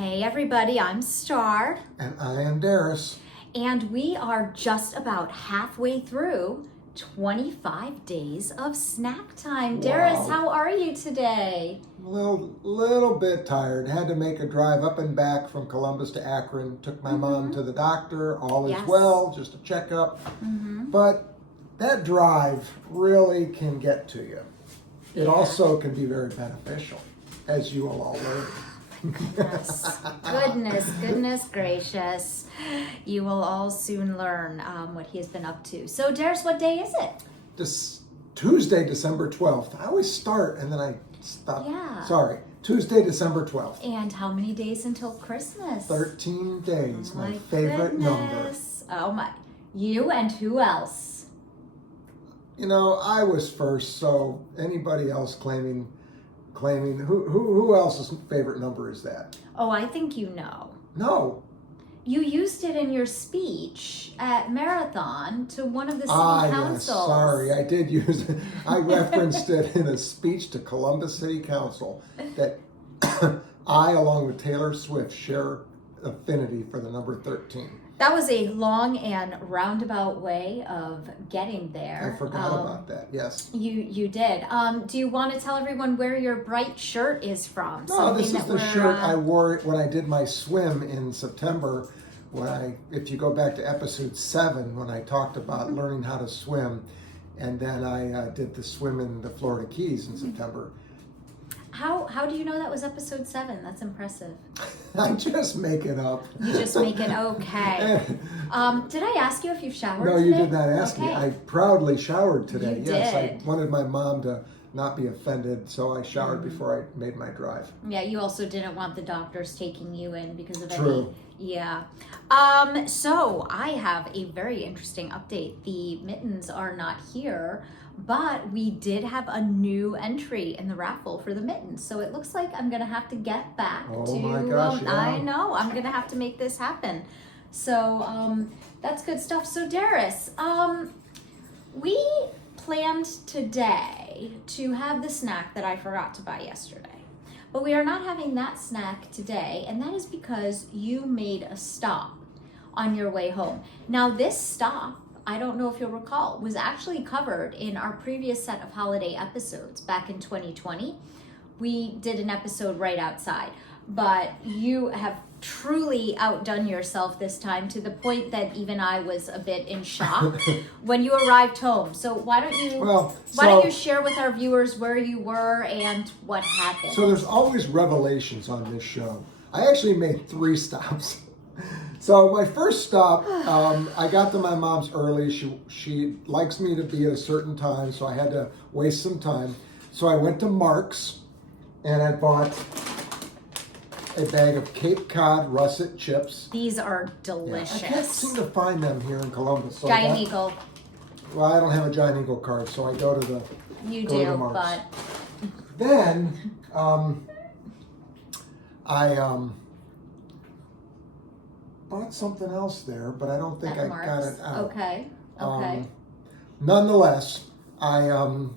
Hey everybody, I'm Star. And I am Darris. And we are just about halfway through 25 days of snack time. Wow. Darris, how are you today? A little bit tired. Had to make a drive up and back from Columbus to Akron. Took my mom to the doctor. All is well, just a checkup. But that drive really can get to you. It also can be very beneficial, as you will all learn. Goodness gracious. You will all soon learn what he has been up to. So, Darris, what day is it? This Tuesday, December 12th. I always start and then I stop. Yeah. Sorry. Tuesday, December 12th. And how many days until Christmas? 13 days. Oh my favorite number. goodness. Oh my. You and who else? You know, I was first, so anybody else claiming who else's favorite number is that? Oh, I think you know. No. You used it in your speech at Marathon to one of the city councils. Yes, sorry, I did use it. I referenced it in a speech to Columbus City Council that I, along with Taylor Swift, share affinity for the number 13. That was a long and roundabout way of getting there. I forgot about that, yes. You did. Do you want to tell everyone where your bright shirt is from? No, this is the shirt I wore when I did my swim in September. If you go back to episode 7, when I talked about learning how to swim, and then I did the swim in the Florida Keys in September. How do you know that was episode 7? That's impressive. I just make it up. You just make it okay. Did I ask you if you showered No, today? you did not ask me. I proudly showered today. You yes, did. I wanted my mom to not be offended, so I showered before I made my drive. Yeah, you also didn't want the doctors taking you in because of True. Yeah. So I have a very interesting update. The mittens are not here, but we did have a new entry in the raffle for the mittens. So it looks like I'm going to have to get back to... Oh my gosh, yeah. I know. I'm going to have to make this happen. So that's good stuff. So Darris, we planned today to have the snack that I forgot to buy yesterday. But we are not having that snack today, and that is because you made a stop on your way home. Now, this stop, I don't know if you'll recall, was actually covered in our previous set of holiday episodes back in 2020. We did an episode right outside, but you have truly outdone yourself this time to the point that even I was a bit in shock when you arrived home. So why don't you share with our viewers where you were and what happened? So there's always revelations on this show. I actually made 3 stops. So my first stop, I got to my mom's early. She likes me to be at a certain time, so I had to waste some time. So I went to Mark's and I bought a bag of Cape Cod russet chips. These are delicious. Yeah, I can't seem to find them here in Columbus. So Giant Eagle. Well, I don't have a Giant Eagle card, so I go to the You go to do, Mark's. but... Then, I bought something else there, but I don't think I got it out. Okay. Nonetheless, I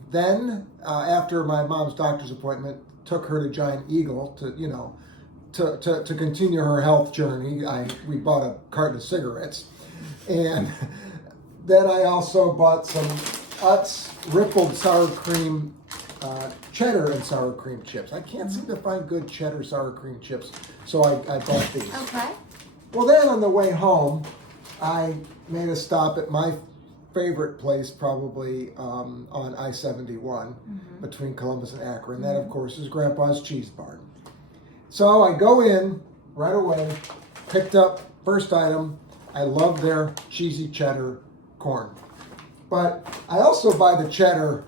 then, after my mom's doctor's appointment, took her to Giant Eagle to continue her health journey. We bought a carton of cigarettes, and then I also bought some Utz rippled sour cream, cheddar and sour cream chips. I can't seem to find good cheddar sour cream chips, so I bought these. Okay. Well, then on the way home, I made a stop at my favorite place, probably on I-71 between Columbus and Akron. That, of course, is Grandpa's Cheese Barn. So I go in right away, picked up first item. I love their cheesy cheddar corn. But I also buy the cheddar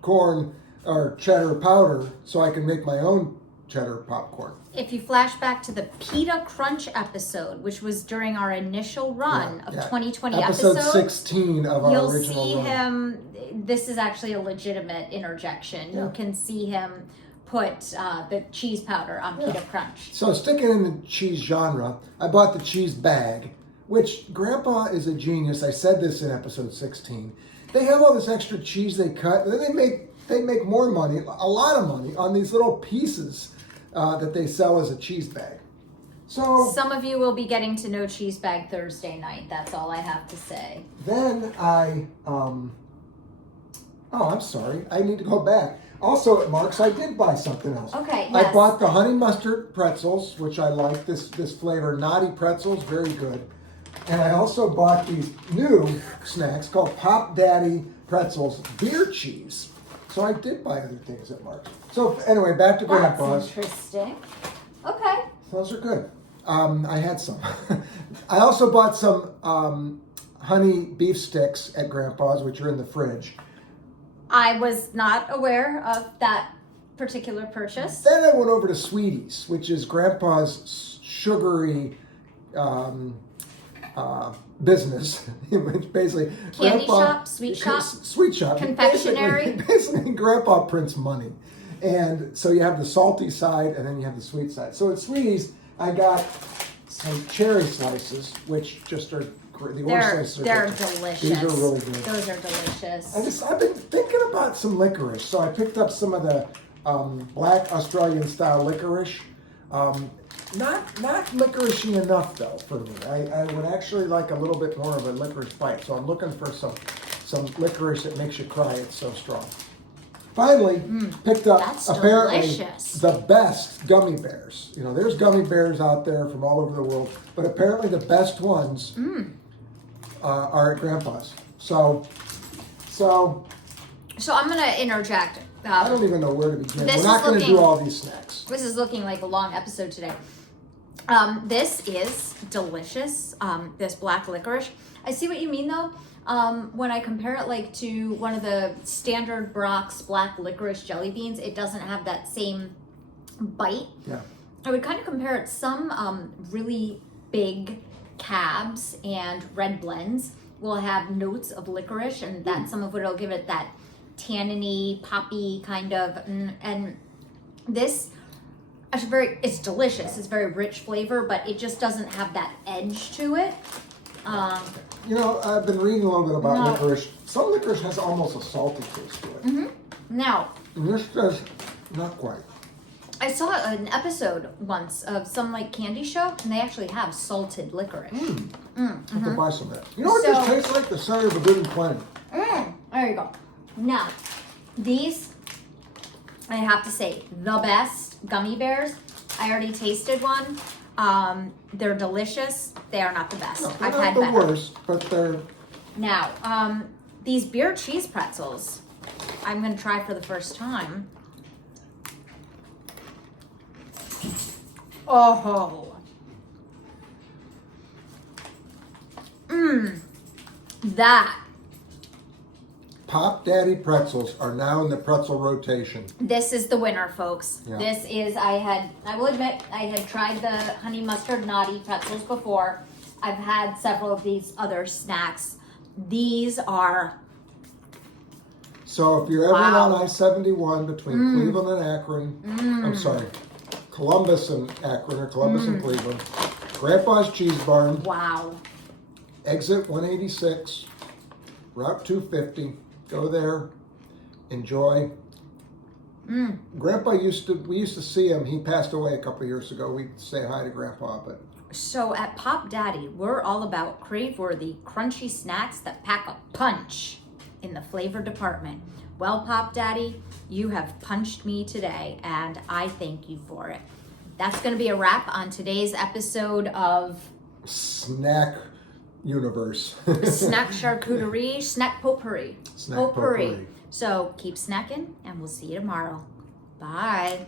corn or cheddar powder so I can make my own cheddar popcorn. If you flash back to the Pita Crunch episode, which was during our initial run of 2020 episode episodes, 16 of our original run. You'll see him, this is actually a legitimate interjection. Yeah. You can see him put the cheese powder on Pita Crunch. So sticking in the cheese genre, I bought the cheese bag, which Grandpa is a genius. I said this in episode 16. They have all this extra cheese they cut, and then they make more money, a lot of money, on these little pieces that they sell as a cheese bag. So some of you will be getting to know Cheese Bag Thursday night. That's all I have to say. then oh, I'm sorry. I need to go back. Also at Mark's, I did buy something else. Okay, I yes. bought the honey mustard pretzels, which I like. This flavor, naughty pretzels, very good. And I also bought these new snacks called Pop Daddy Pretzels Beer Cheese. So I did buy other things at Mark's. So anyway, back to That's Grandpa's. interesting. Okay. Those are good. I had some. I also bought some honey beef sticks at Grandpa's, which are in the fridge. I was not aware of that particular purchase. Then I went over to Sweeties, which is Grandpa's sugary business, which basically Candy shop, sweet shop, sweet shop, confectionery. Basically, Grandpa prints money, and so you have the salty side, and then you have the sweet side. So at Sweeties, I got some cherry slices, which just are great. The orange slices are They're good. delicious. These are really good. Those are delicious. I've been thinking about some licorice, so I picked up some of the black Australian style licorice. Not licoricey enough though for me. I would actually like a little bit more of a licorice bite, so I'm looking for some licorice that makes you cry. It's so strong. Finally, picked up That's apparently delicious. the best gummy bears. You know, there's gummy bears out there from all over the world, but apparently the best ones are at Grandpa's. So I'm going to interject. I don't even know where to begin. This We're not is going to looking- do all these snacks. This is looking like a long episode today. This is delicious. This black licorice. I see what you mean though. When I compare it like to one of the standard Brock's black licorice jelly beans, it doesn't have that same bite. Yeah. I would kind of compare it to some really big cabs and red blends will have notes of licorice, and that's some of what will give it that tanniny, poppy kind of, and this it's delicious. It's very rich flavor, but it just doesn't have that edge to it. You know, I've been reading a little bit about No. licorice. Some licorice has almost a salty taste to it. Now, And this does not quite. I saw an episode once of some like candy show, and they actually have salted licorice. I have to buy some of that. You know what this So- tastes like? The center of a good and plenty. There you go. Now, these, I have to say, the best gummy bears. I already tasted one. They're delicious. They are not the best. No, they're I've not had the better. worst, but they're... Now, these beer cheese pretzels, I'm going to try for the first time. Oh. That. Pop Daddy pretzels are now in the pretzel rotation. This is the winner, folks. Yeah. This is, I will admit, I had tried the honey mustard naughty pretzels before. I've had several of these other snacks. These are, So if you're ever Wow. on I-71 between Cleveland and Akron, I'm sorry, Columbus and Akron, or Columbus and Cleveland, Grandpa's Cheese Barn, wow. exit 186, Route 250, go there, enjoy. Grandpa we used to see him. He passed away a couple years ago. We'd say hi to Grandpa, but So at Pop Daddy, we're all about crave-worthy, crunchy snacks that pack a punch in the flavor department. Well, Pop Daddy, you have punched me today, and I thank you for it. That's going to be a wrap on today's episode of Snack Universe. Snack Charcuterie, Snack Potpourri. Snack Potpourri. So keep snacking, and we'll see you tomorrow. Bye.